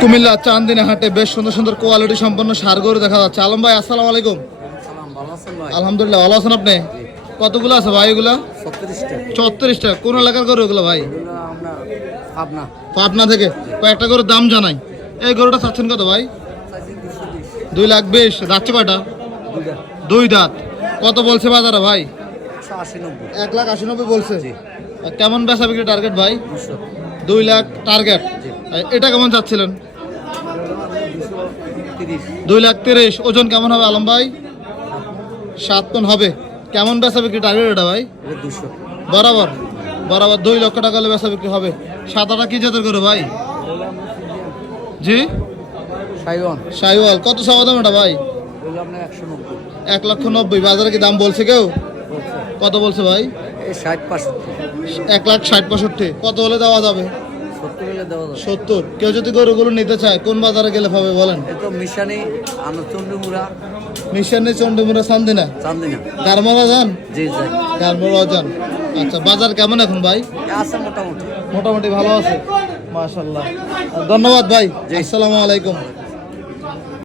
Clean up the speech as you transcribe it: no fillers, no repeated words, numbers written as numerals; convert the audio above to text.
কুমিল্লা চান্দিনা হাটে বেশ সুন্দর সুন্দর কোয়ালিটি সম্পন্ন ষাঁড় গরু দেখা যাচ্ছে। আলম ভাই আসসালামু আলাইকুম। আলহামদুলিল্লাহ, ভালো আছেন আপনি? কতগুলো আছে ভাই এগুলা? 34টা। কোন এলাকার গরু এগুলো ভাই? পাবনা থেকে। কয়েকটা গরুর দাম জানাই। এই গরুটা চাচ্ছেন কত ভাই? 2,20,000। যাচ্ছে কয়টা? 2 দাঁত। কত বলছে বাজারে ভাই? 1,80,90 বলছে। আর কেমন বেচা বিক্রি টার্গেট ভাই? 2 লাখ টার্গেট। এটা কেমন চাচ্ছিলেন? 2,30,000। ওজন কেমন হবে আলম ভাই? 7 টন হবে। কেমন বেচা বিক্রি টার্গেট এটা ভাই? বরাবর 2 লক্ষ টাকা হলে বেচা বিক্রি হবে। সাদাটা কি জাতের করে ভাই? জি শাইওয়াল। কত চাওয়া দাম এটা ভাই? 1,90,000। বাজারে কি দাম বলছে কেউ? কত বলছে ভাই? 1,60,65। কত হলে দেওয়া যাবে? 70। কেউ যদি গরুগুলো নিতে চায় কোন বাজারে গেলে পাবে বলেন? মিশানি চন্ডিমুড়া চান্দিনা গারমরা যান? গারমরা যান। আচ্ছা, বাজার কেমন এখন ভাই? মোটামুটি মোটামুটি ভালো আছে। মাশাআল্লাহ, ধন্যবাদ ভাই। আসসালামু আলাইকুম।